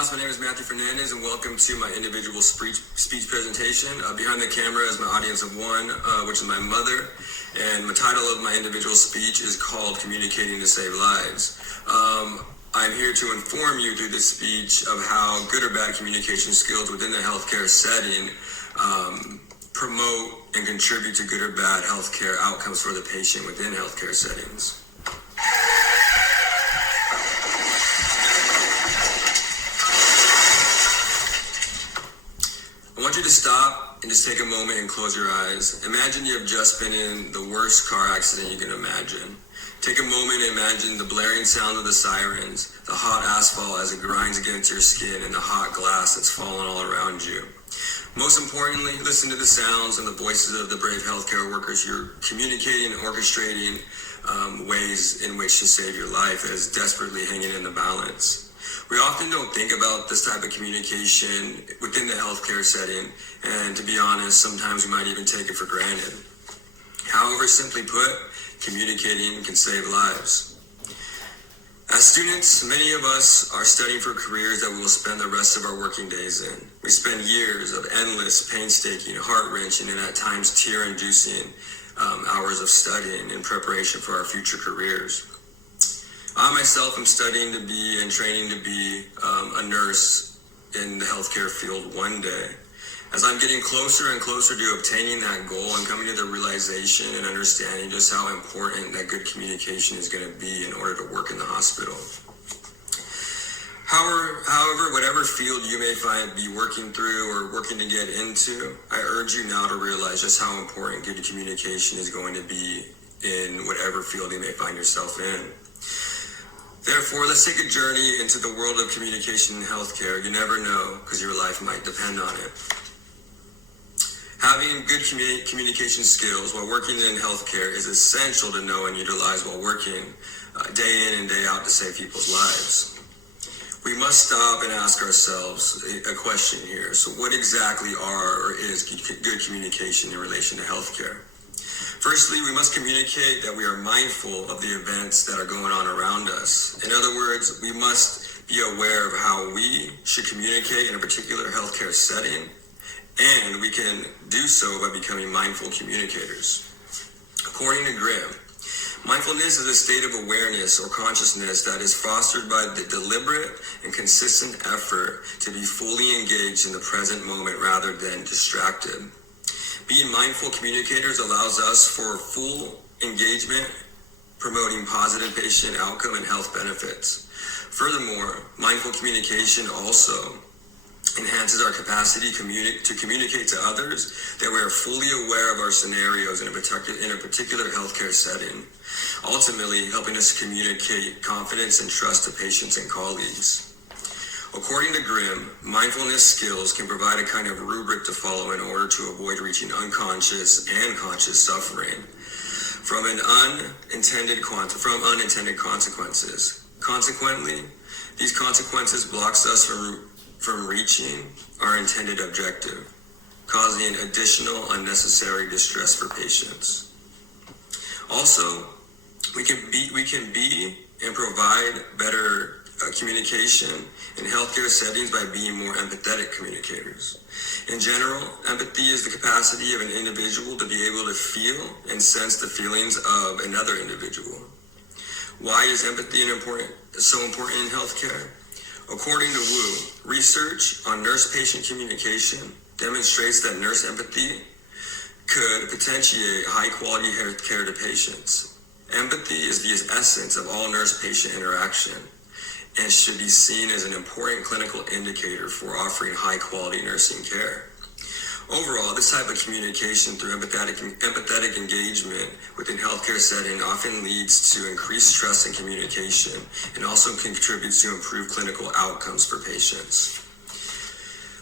class, my name is Matthew Fernandez and welcome to my individual speech presentation. Behind the camera is my audience of one, which is my mother, and the title of my individual speech is called Communicating to Save Lives. I'm here to inform you through this speech of how good or bad communication skills within the healthcare setting promote and contribute to good or bad healthcare outcomes for the patient within healthcare settings. I want you to stop and just take a moment and close your eyes. Imagine you have just been in the worst car accident you can imagine. Take a moment and imagine the blaring sound of the sirens, the hot asphalt as it grinds against your skin, and the hot glass that's falling all around you. Most importantly, listen to the sounds and the voices of the brave healthcare workers. You're communicating and orchestrating ways in which to save your life that is desperately hanging in the balance. We often don't think about this type of communication within the healthcare setting, and to be honest, sometimes we might even take it for granted. However, simply put, communicating can save lives. As students, many of us are studying for careers that we will spend the rest of our working days in. We spend years of endless, painstaking, heart-wrenching, and at times tear-inducing hours of studying in preparation for our future careers. I myself am studying to be and training to be a nurse in the healthcare field one day. As I'm getting closer and closer to obtaining that goal, I'm coming to the realization and understanding just how important that good communication is going to be in order to work in the hospital. However, whatever field you may be working through or working to get into, I urge you now to realize just how important good communication is going to be in whatever field you may find yourself in. Therefore, let's take a journey into the world of communication in healthcare. You never know, because your life might depend on it. Having good communication skills while working in healthcare is essential to know and utilize while working day in and day out to save people's lives. We must stop and ask ourselves a question here. So what exactly are or is good communication in relation to healthcare? Firstly, we must communicate that we are mindful of the events that are going on around us. In other words, we must be aware of how we should communicate in a particular healthcare setting, and we can do so by becoming mindful communicators. According to Grimm, mindfulness is a state of awareness or consciousness that is fostered by the deliberate and consistent effort to be fully engaged in the present moment rather than distracted. Being mindful communicators allows us for full engagement, promoting positive patient outcome and health benefits. Furthermore, mindful communication also enhances our capacity to communicate to others that we are fully aware of our scenarios in a particular healthcare setting, ultimately helping us communicate confidence and trust to patients and colleagues. According to Grimm, mindfulness skills can provide a kind of rubric to follow in order to avoid reaching unconscious and conscious suffering from unintended consequences. Consequently, these consequences blocks us from reaching our intended objective, causing additional unnecessary distress for patients. Also, we can be and provide better communication in healthcare settings by being more empathetic communicators. In general, empathy is the capacity of an individual to be able to feel and sense the feelings of another individual. Why is empathy so important in healthcare? According to Wu, research on nurse-patient communication demonstrates that nurse empathy could potentiate high-quality health care to patients. Empathy is the essence of all nurse-patient interaction and should be seen as an important clinical indicator for offering high-quality nursing care. Overall, this type of communication through empathetic engagement within healthcare setting often leads to increased trust and communication and also contributes to improved clinical outcomes for patients.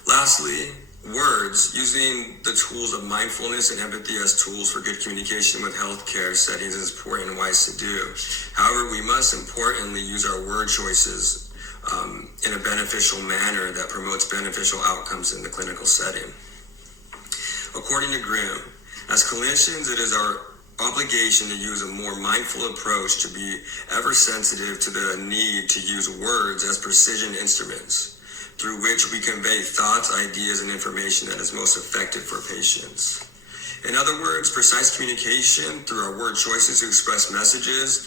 Lastly, words, using the tools of mindfulness and empathy as tools for good communication with healthcare settings is important and wise to do. However, we must importantly use our word choices in a beneficial manner that promotes beneficial outcomes in the clinical setting. According to Grimm, as clinicians, it is our obligation to use a more mindful approach to be ever sensitive to the need to use words as precision instruments. through which we convey thoughts, ideas, and information that is most effective for patients. In other words, precise communication through our word choices to express messages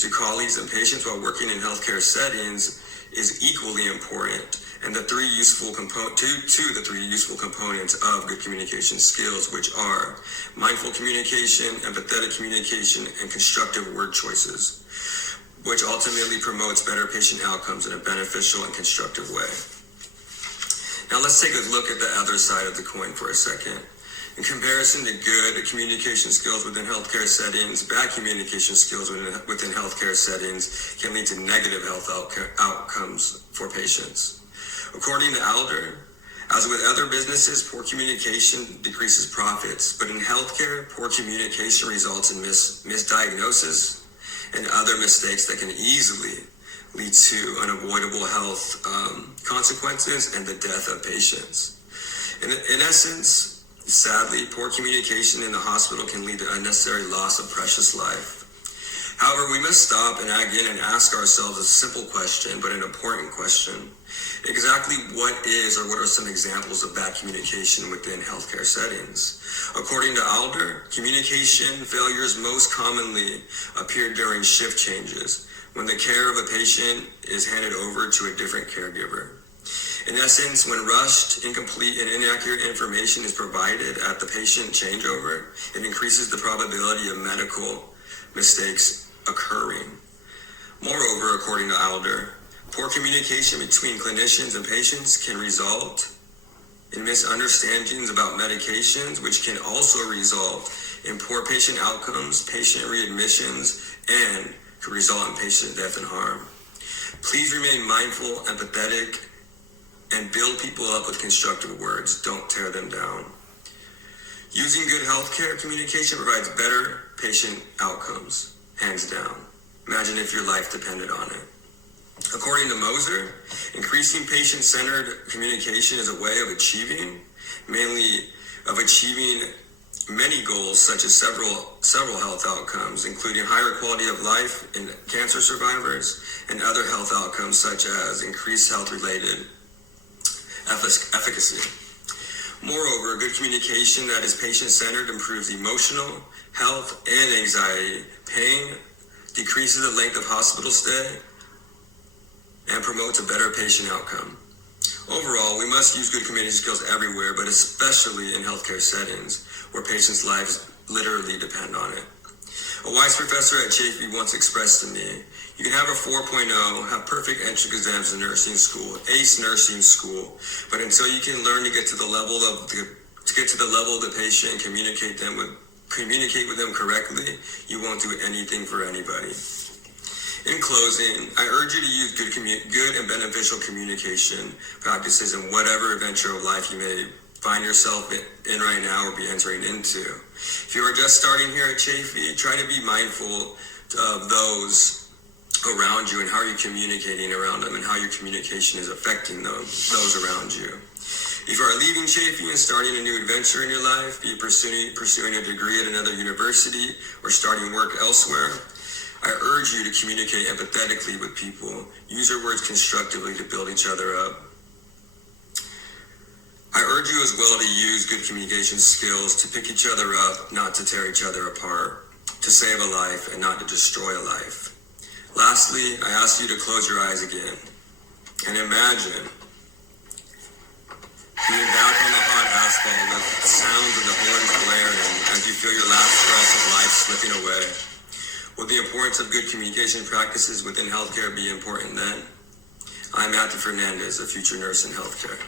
to colleagues and patients while working in healthcare settings is equally important. And the three useful components of good communication skills, which are mindful communication, empathetic communication, and constructive word choices, which ultimately promotes better patient outcomes in a beneficial and constructive way. Now let's take a look at the other side of the coin for a second. In comparison to good communication skills within healthcare settings, bad communication skills within healthcare settings can lead to negative health outcomes for patients. According to Alder, as with other businesses, poor communication decreases profits, but in healthcare, poor communication results in misdiagnosis and other mistakes that can easily lead to unavoidable health consequences and the death of patients. In essence, sadly, poor communication in the hospital can lead to unnecessary loss of precious life. However, we must stop and again and ask ourselves a simple question, but an important question. Exactly what is or what are some examples of bad communication within healthcare settings? According to Alder, communication failures most commonly appear during shift changes, when the care of a patient is handed over to a different caregiver. In essence, when rushed, incomplete, and inaccurate information is provided at the patient changeover, it increases the probability of medical mistakes occurring. Moreover, according to Alder, poor communication between clinicians and patients can result in misunderstandings about medications, which can also result in poor patient outcomes, patient readmissions, and could result in patient death and harm. Please remain mindful, empathetic, and build people up with constructive words. Don't tear them down. Using good healthcare communication provides better patient outcomes, hands down. Imagine if your life depended on it. According to Moser, increasing patient-centered communication is a way of achieving many goals, such as several health outcomes, including higher quality of life in cancer survivors and other health outcomes such as increased health-related efficacy. Moreover, good communication that is patient-centered improves emotional health and anxiety, pain, decreases the length of hospital stay, and promotes a better patient outcome. Overall, we must use good communication skills everywhere, but especially in healthcare settings where patients' lives literally depend on it. A wise professor at Chafee once expressed to me, you can have a 4.0, have perfect entrance exams in nursing school, ace nursing school, but until you can learn to get to the level of the patient and communicate with them correctly, you won't do anything for anybody. In closing, I urge you to use good and beneficial communication practices in whatever adventure of life you may find yourself in right now or be entering into. If you are just starting here at Chafee, try to be mindful of those around you and how you're communicating around them and how your communication is affecting those around you. If you are leaving Chafee and starting a new adventure in your life, be it pursuing a degree at another university or starting work elsewhere, I urge you to communicate empathetically with people. Use your words constructively to build each other up. I urge you as well to use good communication skills to pick each other up, not to tear each other apart, to save a life and not to destroy a life. Lastly, I ask you to close your eyes again and imagine being back on the hot asphalt with the sounds of the horns blaring as you feel your last breaths of life slipping away. Will the importance of good communication practices within healthcare be important then? I'm Matthew Fernandez, a future nurse in healthcare.